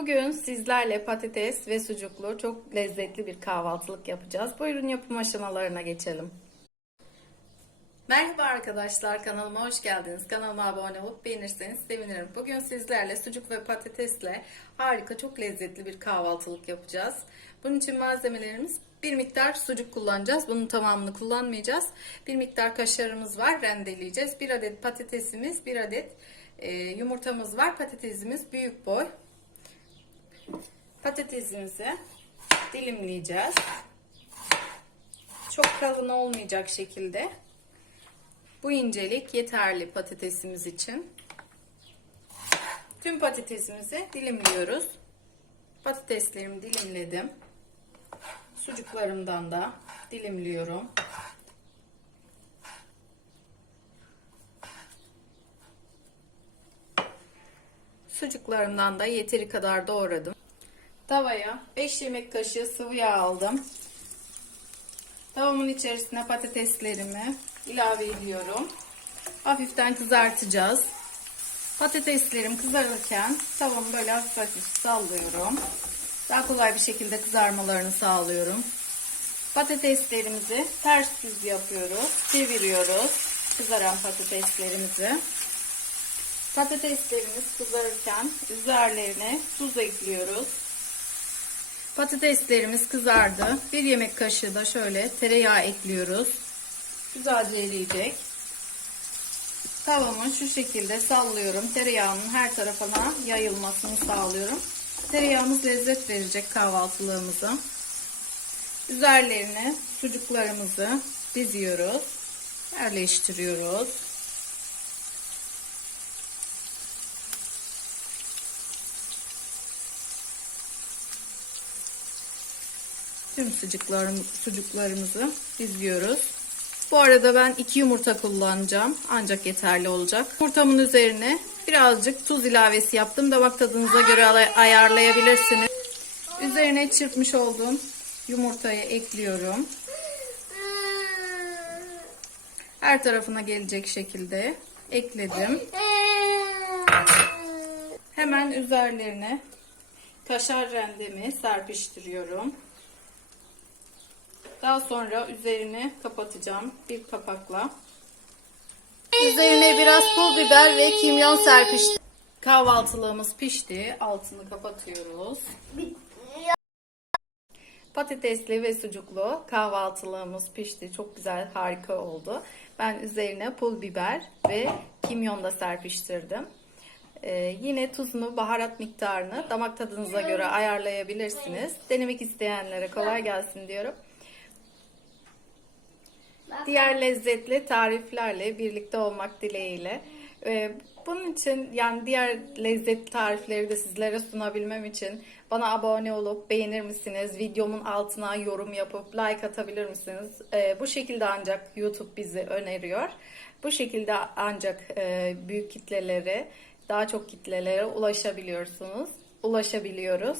Bugün sizlerle patates ve sucuklu çok lezzetli bir kahvaltılık yapacağız. Buyurun yapım aşamalarına geçelim. Merhaba arkadaşlar kanalıma hoş geldiniz. Kanalıma abone olup beğenirseniz sevinirim. Bugün sizlerle sucuk ve patatesle harika çok lezzetli bir kahvaltılık yapacağız. Bunun için malzemelerimiz bir miktar sucuk kullanacağız. Bunun tamamını kullanmayacağız. Bir miktar kaşarımız var rendeleyeceğiz. Bir adet patatesimiz, bir adet e, yumurtamız var. Patatesimiz büyük boy. Patatesimizi dilimleyeceğiz. Çok kalın olmayacak şekilde. Bu incelik yeterli patatesimiz için. Tüm patatesimizi dilimliyoruz. Patateslerimi dilimledim. Sucuklarımdan da dilimliyorum. Sucuklarımdan da yeteri kadar doğradım. Tavaya 5 yemek kaşığı sıvı yağ aldım. Tavamın içerisine patateslerimi ilave ediyorum. Hafiften kızartacağız. Patateslerim kızarırken tavamı böyle hafif hafif sallıyorum. Daha kolay bir şekilde kızarmalarını sağlıyorum. Patateslerimizi ters düz yapıyoruz. Çeviriyoruz kızaran patateslerimizi. Patateslerimiz kızarırken üzerlerine tuz ekliyoruz. Patateslerimiz kızardı. Bir yemek kaşığı da şöyle tereyağı ekliyoruz. Güzelce eriyecek. Tavamı şu şekilde sallıyorum. Tereyağının her tarafına yayılmasını sağlıyorum. Tereyağımız lezzet verecek kahvaltılığımıza. Üzerlerine sucuklarımızı diziyoruz. Yerleştiriyoruz. Tüm sucuklarım, sucuklarımızı diziyoruz. Bu arada ben iki yumurta kullanacağım. Ancak yeterli olacak. Yumurtamın üzerine birazcık tuz ilavesi yaptım. Damak tadınıza göre ayarlayabilirsiniz. Üzerine çırpmış olduğum yumurtayı ekliyorum. Her tarafına gelecek şekilde ekledim. Hemen üzerlerine kaşar rendemi serpiştiriyorum. Daha sonra üzerine kapatacağım bir kapakla. Üzerine biraz pul biber ve kimyon serpiştim. Kahvaltılığımız pişti. Altını kapatıyoruz. Patatesli ve sucuklu kahvaltılığımız pişti. Çok güzel, harika oldu. Ben üzerine pul biber ve kimyon da serpiştirdim. Ee, yine tuzunu, baharat miktarını damak tadınıza göre ayarlayabilirsiniz. Denemek isteyenlere kolay gelsin diyorum. Diğer lezzetli tariflerle birlikte olmak dileğiyle. Ee, bunun için yani diğer lezzetli tarifleri de sizlere sunabilmem için bana abone olup beğenir misiniz? Videomun altına yorum yapıp like atabilir misiniz? Ee, bu şekilde ancak YouTube bizi öneriyor. Bu şekilde ancak e, büyük kitlelere, daha çok kitlelere ulaşabiliyorsunuz. Ulaşabiliyoruz.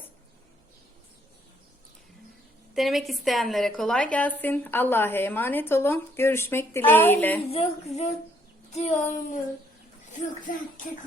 Denemek isteyenlere kolay gelsin. Allah'a emanet olun. Görüşmek dileğiyle. Ay zık zık diyorum. Zık zık zık.